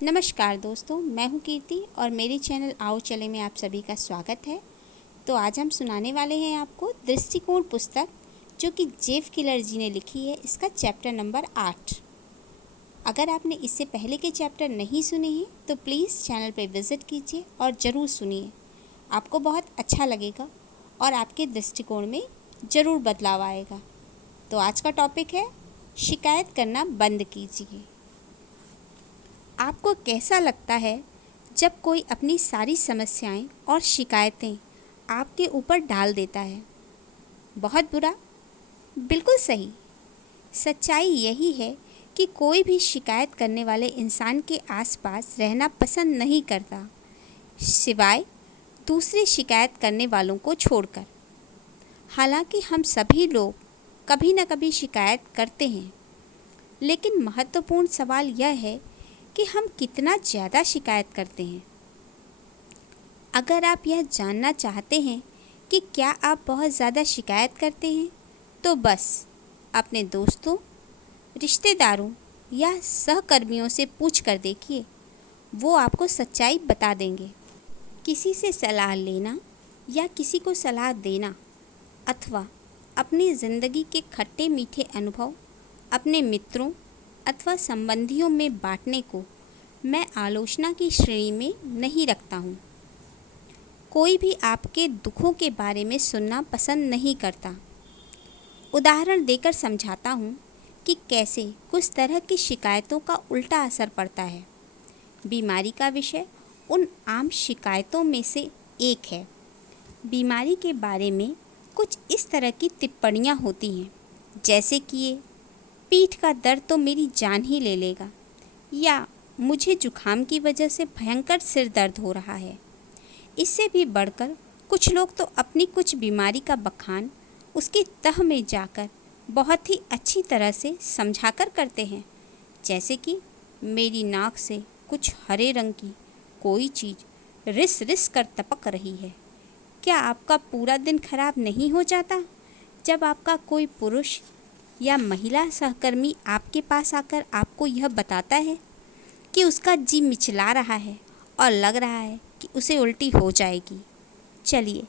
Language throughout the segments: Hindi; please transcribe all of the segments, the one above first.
नमस्कार दोस्तों, मैं हूं कीर्ति और मेरे चैनल आओ चले में आप सभी का स्वागत है। तो आज हम सुनाने वाले हैं आपको दृष्टिकोण पुस्तक, जो कि जेफ किलर जी ने लिखी है। इसका चैप्टर नंबर 8। अगर आपने इससे पहले के चैप्टर नहीं सुने हैं तो प्लीज़ चैनल पर विज़िट कीजिए और ज़रूर सुनिए। आपको बहुत अच्छा लगेगा और आपके दृष्टिकोण में ज़रूर बदलाव आएगा। तो आज का टॉपिक है शिकायत करना बंद कीजिए। आपको कैसा लगता है जब कोई अपनी सारी समस्याएं और शिकायतें आपके ऊपर डाल देता है? बहुत बुरा? बिल्कुल सही। सच्चाई यही है कि कोई भी शिकायत करने वाले इंसान के आसपास रहना पसंद नहीं करता, सिवाय दूसरे शिकायत करने वालों को छोड़कर। हालांकि हम सभी लोग कभी न कभी शिकायत करते हैं, लेकिन महत्वपूर्ण सवाल यह है कि हम कितना ज़्यादा शिकायत करते हैं। अगर आप यह जानना चाहते हैं कि क्या आप बहुत ज़्यादा शिकायत करते हैं, तो बस अपने दोस्तों, रिश्तेदारों या सहकर्मियों से पूछ कर देखिए, वो आपको सच्चाई बता देंगे। किसी से सलाह लेना या किसी को सलाह देना अथवा अपनी ज़िंदगी के खट्टे मीठे अनुभव अपने मित्रों अथवा संबंधियों में बांटने को मैं आलोचना की श्रेणी में नहीं रखता हूँ। कोई भी आपके दुखों के बारे में सुनना पसंद नहीं करता। उदाहरण देकर समझाता हूँ कि कैसे कुछ तरह की शिकायतों का उल्टा असर पड़ता है। बीमारी का विषय उन आम शिकायतों में से एक है। बीमारी के बारे में कुछ इस तरह की टिप्पणियाँ होती हैं, जैसे कि ये पीठ का दर्द तो मेरी जान ही ले लेगा, या मुझे जुखाम की वजह से भयंकर सिर दर्द हो रहा है। इससे भी बढ़कर कुछ लोग तो अपनी कुछ बीमारी का बखान उसकी तह में जाकर बहुत ही अच्छी तरह से समझाकर करते हैं, जैसे कि मेरी नाक से कुछ हरे रंग की कोई चीज़ रिस रिस कर टपक रही है। क्या आपका पूरा दिन खराब नहीं हो जाता जब आपका कोई पुरुष या महिला सहकर्मी आपके पास आकर आपको यह बताता है कि उसका जी मिचला रहा है और लग रहा है कि उसे उल्टी हो जाएगी? चलिए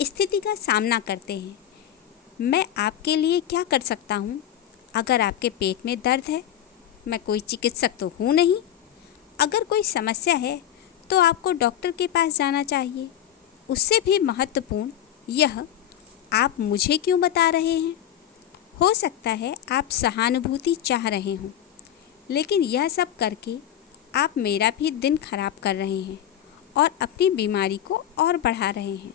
स्थिति का सामना करते हैं। मैं आपके लिए क्या कर सकता हूँ? अगर आपके पेट में दर्द है, मैं कोई चिकित्सक तो हूँ नहीं। अगर कोई समस्या है तो आपको डॉक्टर के पास जाना चाहिए। उससे भी महत्वपूर्ण यह, आप मुझे क्यों बता रहे हैं? हो सकता है आप सहानुभूति चाह रहे हों, लेकिन यह सब करके आप मेरा भी दिन खराब कर रहे हैं और अपनी बीमारी को और बढ़ा रहे हैं।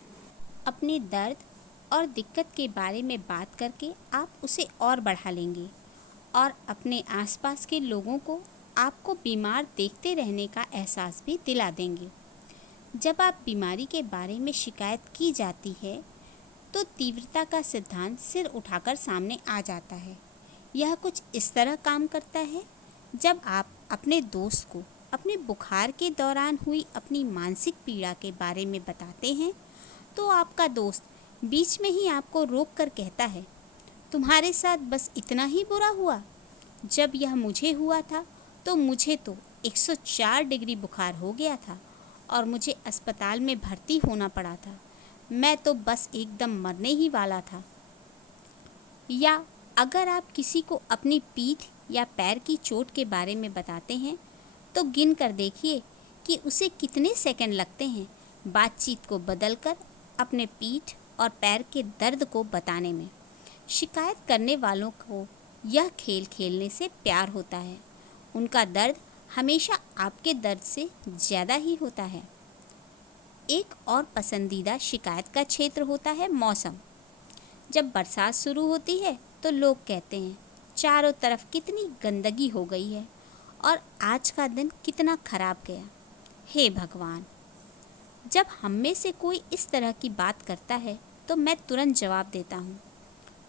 अपने दर्द और दिक्कत के बारे में बात करके आप उसे और बढ़ा लेंगे और अपने आसपास के लोगों को आपको बीमार देखते रहने का एहसास भी दिला देंगे। जब आप बीमारी के बारे में शिकायत की जाती है तो तीव्रता का सिद्धांत सिर उठाकर सामने आ जाता है। यह कुछ इस तरह काम करता है, जब आप अपने दोस्त को अपने बुखार के दौरान हुई अपनी मानसिक पीड़ा के बारे में बताते हैं, तो आपका दोस्त बीच में ही आपको रोक कर कहता है, तुम्हारे साथ बस इतना ही बुरा हुआ? जब यह मुझे हुआ था तो मुझे तो 104 डिग्री बुखार हो गया था और मुझे अस्पताल में भर्ती होना पड़ा था। मैं तो बस एकदम मरने ही वाला था। या अगर आप किसी को अपनी पीठ या पैर की चोट के बारे में बताते हैं, तो गिन कर देखिए कि उसे कितने सेकंड लगते हैं बातचीत को बदलकर अपने पीठ और पैर के दर्द को बताने में। शिकायत करने वालों को यह खेल खेलने से प्यार होता है। उनका दर्द हमेशा आपके दर्द से ज़्यादा ही होता है। एक और पसंदीदा शिकायत का क्षेत्र होता है मौसम। जब बरसात शुरू होती है तो लोग कहते हैं, चारों तरफ कितनी गंदगी हो गई है और आज का दिन कितना खराब गया। हे भगवान! जब हम में से कोई इस तरह की बात करता है तो मैं तुरंत जवाब देता हूँ,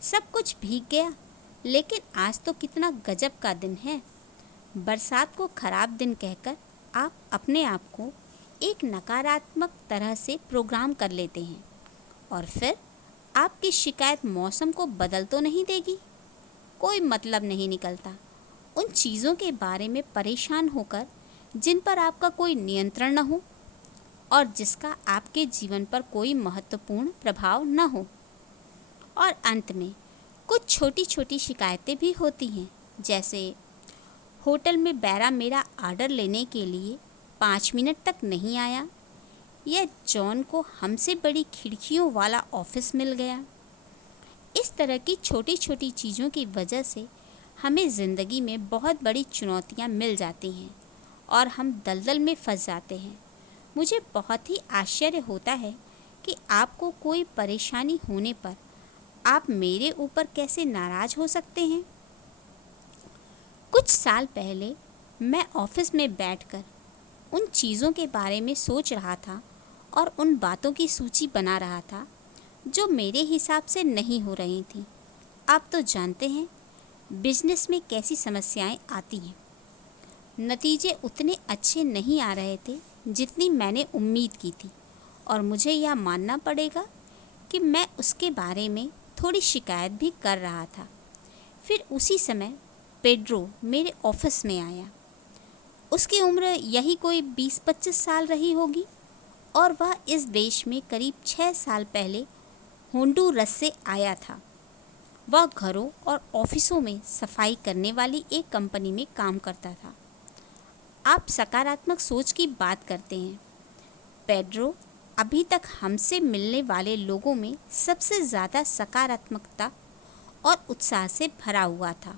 सब कुछ भीग गया, लेकिन आज तो कितना गजब का दिन है। बरसात को खराब दिन कहकर आप अपने आप को एक नकारात्मक तरह से प्रोग्राम कर लेते हैं और फिर आपकी शिकायत मौसम को बदल तो नहीं देगी। कोई मतलब नहीं निकलता। उन चीज़ों के बारे में परेशान होकर जिन पर आपका कोई नियंत्रण न हो और जिसका आपके जीवन पर कोई महत्वपूर्ण प्रभाव न हो। और अंत में कुछ छोटी छोटी शिकायतें भी होती हैं, जैसे होटल में बैरा मेरा ऑर्डर लेने के लिए 5 मिनट तक नहीं आया, या जॉन को हमसे बड़ी खिड़कियों वाला ऑफिस मिल गया। इस तरह की छोटी छोटी चीज़ों की वजह से हमें ज़िंदगी में बहुत बड़ी चुनौतियाँ मिल जाती हैं और हम दलदल में फंस जाते हैं। मुझे बहुत ही आश्चर्य होता है कि आपको कोई परेशानी होने पर आप मेरे ऊपर कैसे नाराज़ हो सकते हैं। कुछ साल पहले मैं ऑफिस में बैठकर उन चीज़ों के बारे में सोच रहा था और उन बातों की सूची बना रहा था जो मेरे हिसाब से नहीं हो रही थी। आप तो जानते हैं बिजनेस में कैसी समस्याएं आती हैं। नतीजे उतने अच्छे नहीं आ रहे थे जितनी मैंने उम्मीद की थी और मुझे यह मानना पड़ेगा कि मैं उसके बारे में थोड़ी शिकायत भी कर रहा था। फिर उसी समय पेड्रो मेरे ऑफिस में आया। उसकी उम्र यही कोई 20-25 साल रही होगी और वह इस देश में करीब 6 साल पहले होंडुरस से आया था। वह घरों और ऑफिसों में सफाई करने वाली एक कंपनी में काम करता था। आप सकारात्मक सोच की बात करते हैं। पेड्रो अभी तक हमसे मिलने वाले लोगों में सबसे ज़्यादा सकारात्मकता और उत्साह से भरा हुआ था।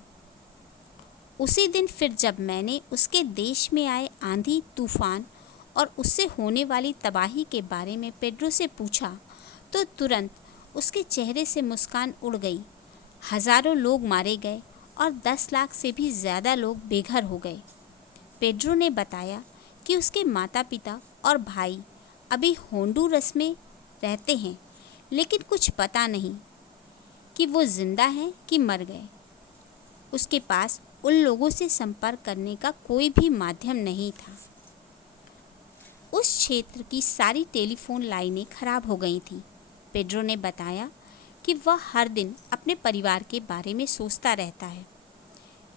उसी दिन फिर जब मैंने उसके देश में आए आंधी तूफान और उससे होने वाली तबाही के बारे में पेड्रो से पूछा तो तुरंत उसके चेहरे से मुस्कान उड़ गई। हज़ारों लोग मारे गए और 10 लाख से भी ज़्यादा लोग बेघर हो गए। पेड्रो ने बताया कि उसके माता पिता और भाई अभी होंडुरस में रहते हैं, लेकिन कुछ पता नहीं कि वो जिंदा हैं कि मर गए। उसके पास उन लोगों से संपर्क करने का कोई भी माध्यम नहीं था। उस क्षेत्र की सारी टेलीफोन लाइनें खराब हो गई थीं। पेड्रो ने बताया कि वह हर दिन अपने परिवार के बारे में सोचता रहता है।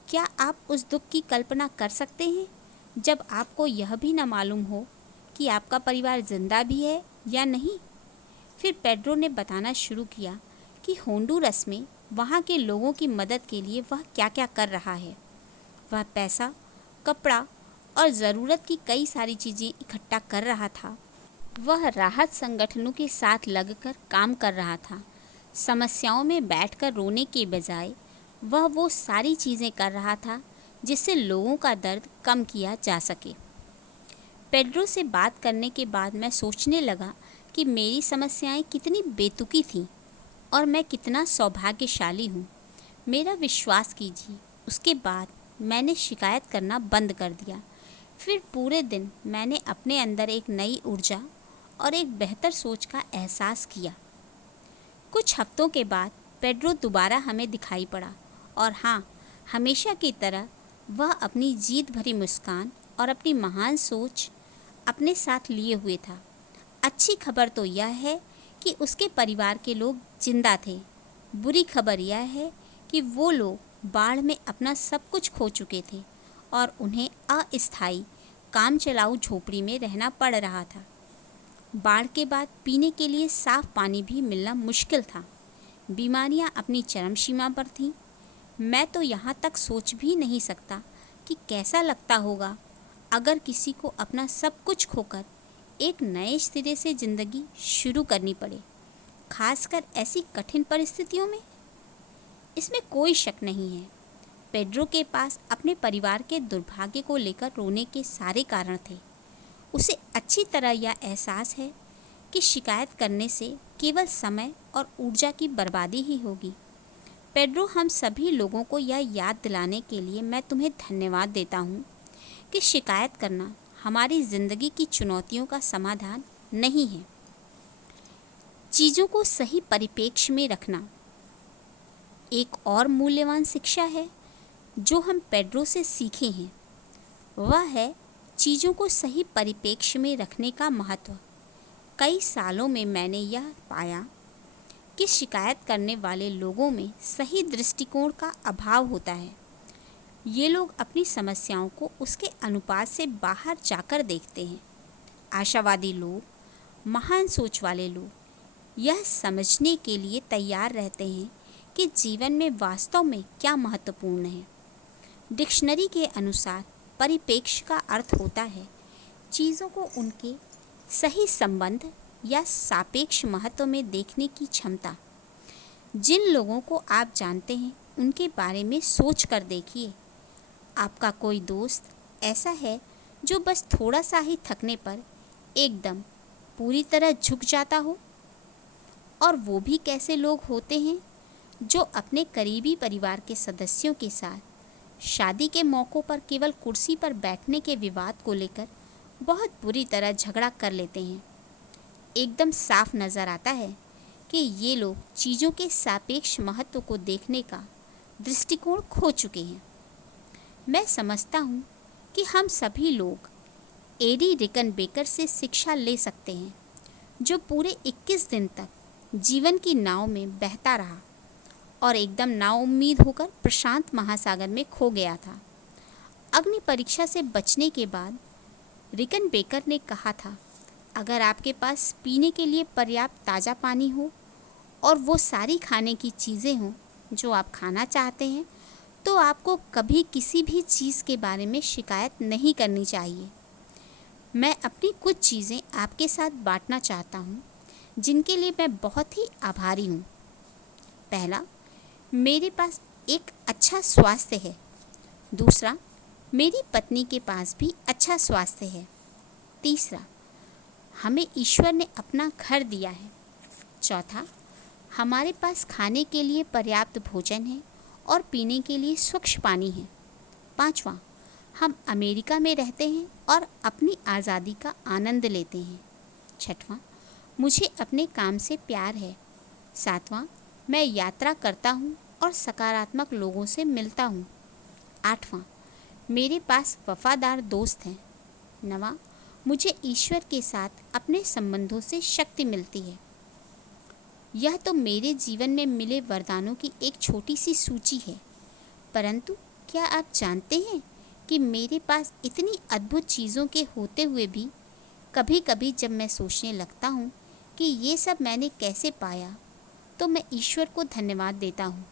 क्या आप उस दुख की कल्पना कर सकते हैं जब आपको यह भी न मालूम हो कि आपका परिवार जिंदा भी है या नहीं? फिर पेड्रो ने बताना शुरू किया कि होंडुरस में वहाँ के लोगों की मदद के लिए वह क्या क्या कर रहा है। वह पैसा, कपड़ा और ज़रूरत की कई सारी चीज़ें इकट्ठा कर रहा था। वह राहत संगठनों के साथ लगकर काम कर रहा था। समस्याओं में बैठकर रोने के बजाय वह वो सारी चीज़ें कर रहा था जिससे लोगों का दर्द कम किया जा सके। पेड्रो से बात करने के बाद मैं सोचने लगा कि मेरी समस्याएं कितनी बेतुकी थीं और मैं कितना सौभाग्यशाली हूँ। मेरा विश्वास कीजिए, उसके बाद मैंने शिकायत करना बंद कर दिया। फिर पूरे दिन मैंने अपने अंदर एक नई ऊर्जा और एक बेहतर सोच का एहसास किया। कुछ हफ्तों के बाद पेड्रो दोबारा हमें दिखाई पड़ा और हाँ, हमेशा की तरह वह अपनी जीत भरी मुस्कान और अपनी महान सोच अपने साथ लिए हुए था। अच्छी खबर तो यह है कि उसके परिवार के लोग जिंदा थे। बुरी खबर यह है कि वो लोग बाढ़ में अपना सब कुछ खो चुके थे और उन्हें अस्थायी काम चलाऊ झोपड़ी में रहना पड़ रहा था। बाढ़ के बाद पीने के लिए साफ पानी भी मिलना मुश्किल था। बीमारियां अपनी चरम सीमा पर थीं। मैं तो यहाँ तक सोच भी नहीं सकता कि कैसा लगता होगा अगर किसी को अपना सब कुछ खोकर एक नए सिरे से ज़िंदगी शुरू करनी पड़े, खासकर ऐसी कठिन परिस्थितियों में। इसमें कोई शक नहीं है, पेड्रो के पास अपने परिवार के दुर्भाग्य को लेकर रोने के सारे कारण थे। उसे अच्छी तरह यह एहसास है कि शिकायत करने से केवल समय और ऊर्जा की बर्बादी ही होगी। पेड्रो, हम सभी लोगों को यह याद दिलाने के लिए मैं तुम्हें धन्यवाद देता हूँ कि शिकायत करना हमारी ज़िंदगी की चुनौतियों का समाधान नहीं है। चीज़ों को सही परिप्रेक्ष्य में रखना एक और मूल्यवान शिक्षा है जो हम पेड्रो से सीखे हैं। वह है चीज़ों को सही परिप्रेक्ष्य में रखने का महत्व। कई सालों में मैंने यह पाया कि शिकायत करने वाले लोगों में सही दृष्टिकोण का अभाव होता है। ये लोग अपनी समस्याओं को उसके अनुपात से बाहर जाकर देखते हैं। आशावादी लोग, महान सोच वाले लोग यह समझने के लिए तैयार रहते हैं कि जीवन में वास्तव में क्या महत्वपूर्ण है। डिक्शनरी के अनुसार परिप्रेक्ष्य का अर्थ होता है चीज़ों को उनके सही संबंध या सापेक्ष महत्व में देखने की क्षमता। जिन लोगों को आप जानते हैं उनके बारे में सोच कर देखिए। आपका कोई दोस्त ऐसा है जो बस थोड़ा सा ही थकने पर एकदम पूरी तरह झुक जाता हो? और वो भी कैसे लोग होते हैं जो अपने करीबी परिवार के सदस्यों के साथ शादी के मौक़ों पर केवल कुर्सी पर बैठने के विवाद को लेकर बहुत बुरी तरह झगड़ा कर लेते हैं। एकदम साफ नज़र आता है कि ये लोग चीज़ों के सापेक्ष महत्व को देखने का दृष्टिकोण खो चुके हैं। मैं समझता हूँ कि हम सभी लोग एडी रिकनबेकर से शिक्षा ले सकते हैं, जो पूरे 21 दिन तक जीवन की नाव में बहता रहा और एकदम नाउम्मीद होकर प्रशांत महासागर में खो गया था। अग्नि परीक्षा से बचने के बाद रिकनबेकर ने कहा था, अगर आपके पास पीने के लिए पर्याप्त ताज़ा पानी हो और वो सारी खाने की चीज़ें हों जो आप खाना चाहते हैं, तो आपको कभी किसी भी चीज़ के बारे में शिकायत नहीं करनी चाहिए। मैं अपनी कुछ चीज़ें आपके साथ बांटना चाहता हूँ जिनके लिए मैं बहुत ही आभारी हूँ। पहला, मेरे पास एक अच्छा स्वास्थ्य है। दूसरा, मेरी पत्नी के पास भी अच्छा स्वास्थ्य है। तीसरा, हमें ईश्वर ने अपना घर दिया है। चौथा, हमारे पास खाने के लिए पर्याप्त भोजन है और पीने के लिए स्वच्छ पानी है। पांचवा, हम अमेरिका में रहते हैं और अपनी आज़ादी का आनंद लेते हैं। छठवां, मुझे अपने काम से प्यार है। सातवां, मैं यात्रा करता हूँ और सकारात्मक लोगों से मिलता हूँ। आठवां, मेरे पास वफादार दोस्त हैं। नवां, मुझे ईश्वर के साथ अपने संबंधों से शक्ति मिलती है। यह तो मेरे जीवन में मिले वरदानों की एक छोटी सी सूची है, परंतु क्या आप जानते हैं कि मेरे पास इतनी अद्भुत चीज़ों के होते हुए भी कभी कभी जब मैं सोचने लगता हूँ कि ये सब मैंने कैसे पाया, तो मैं ईश्वर को धन्यवाद देता हूँ।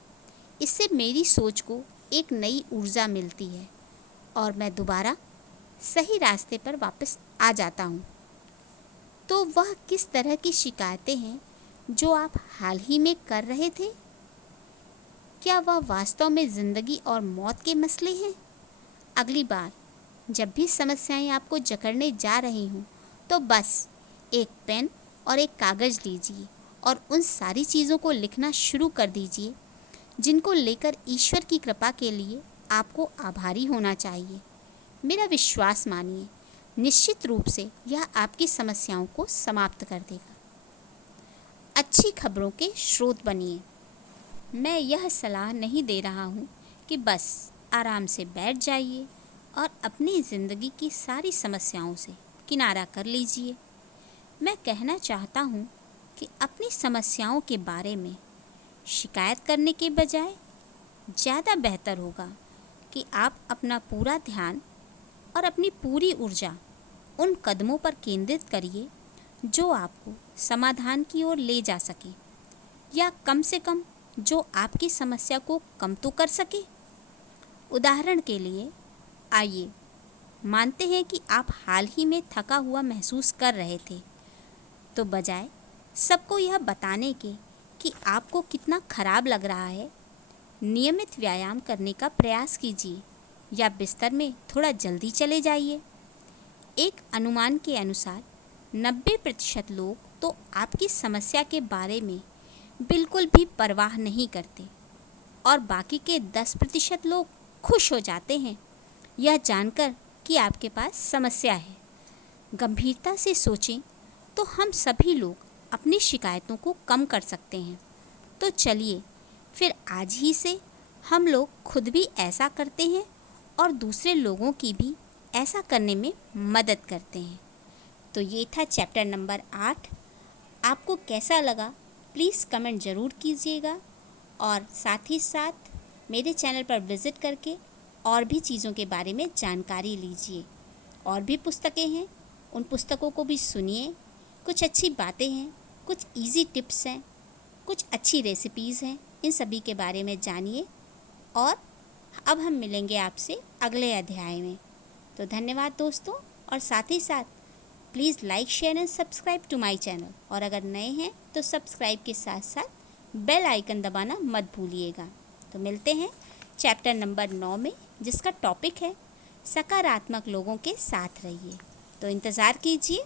इससे मेरी सोच को एक नई ऊर्जा मिलती है और मैं दोबारा सही रास्ते पर वापस आ जाता हूँ। तो वह किस तरह की शिकायतें हैं जो आप हाल ही में कर रहे थे? क्या वह वास्तव में ज़िंदगी और मौत के मसले हैं? अगली बार जब भी समस्याएं आपको जकड़ने जा रही हों, तो बस एक पेन और एक कागज़ लीजिए और उन सारी चीज़ों को लिखना शुरू कर दीजिए जिनको लेकर ईश्वर की कृपा के लिए आपको आभारी होना चाहिए। मेरा विश्वास मानिए, निश्चित रूप से यह आपकी समस्याओं को समाप्त कर देगा। अच्छी खबरों के स्रोत बनिए। मैं यह सलाह नहीं दे रहा हूँ कि बस आराम से बैठ जाइए और अपनी ज़िंदगी की सारी समस्याओं से किनारा कर लीजिए। मैं कहना चाहता हूँ कि अपनी समस्याओं के बारे में शिकायत करने के बजाय ज़्यादा बेहतर होगा कि आप अपना पूरा ध्यान और अपनी पूरी ऊर्जा उन कदमों पर केंद्रित करिए जो आपको समाधान की ओर ले जा सके, या कम से कम जो आपकी समस्या को कम तो कर सके। उदाहरण के लिए, आइए मानते हैं कि आप हाल ही में थका हुआ महसूस कर रहे थे, तो बजाय सबको यह बताने के कि आपको कितना खराब लग रहा है, नियमित व्यायाम करने का प्रयास कीजिए या बिस्तर में थोड़ा जल्दी चले जाइए। एक अनुमान के अनुसार 90% लोग तो आपकी समस्या के बारे में बिल्कुल भी परवाह नहीं करते और बाकी के 10% लोग खुश हो जाते हैं यह जानकर कि आपके पास समस्या है। गंभीरता से सोचें तो हम सभी लोग अपनी शिकायतों को कम कर सकते हैं। तो चलिए फिर आज ही से हम लोग खुद भी ऐसा करते हैं और दूसरे लोगों की भी ऐसा करने में मदद करते हैं। तो ये था चैप्टर नंबर 8। आपको कैसा लगा प्लीज़ कमेंट ज़रूर कीजिएगा और साथ ही साथ मेरे चैनल पर विज़िट करके और भी चीज़ों के बारे में जानकारी लीजिए। और भी पुस्तकें हैं, उन पुस्तकों को भी सुनिए। कुछ अच्छी बातें हैं, कुछ इजी टिप्स हैं, कुछ अच्छी रेसिपीज़ हैं, इन सभी के बारे में जानिए। और अब हम मिलेंगे आपसे अगले अध्याय में। तो धन्यवाद दोस्तों, और साथ ही साथ please like share and subscribe to my channel. और अगर नए हैं तो सब्सक्राइब के साथ साथ बेल आइकन दबाना मत भूलिएगा। तो मिलते हैं चैप्टर नंबर 9 में, जिसका टॉपिक है सकारात्मक लोगों के साथ रहिए। तो इंतज़ार कीजिए।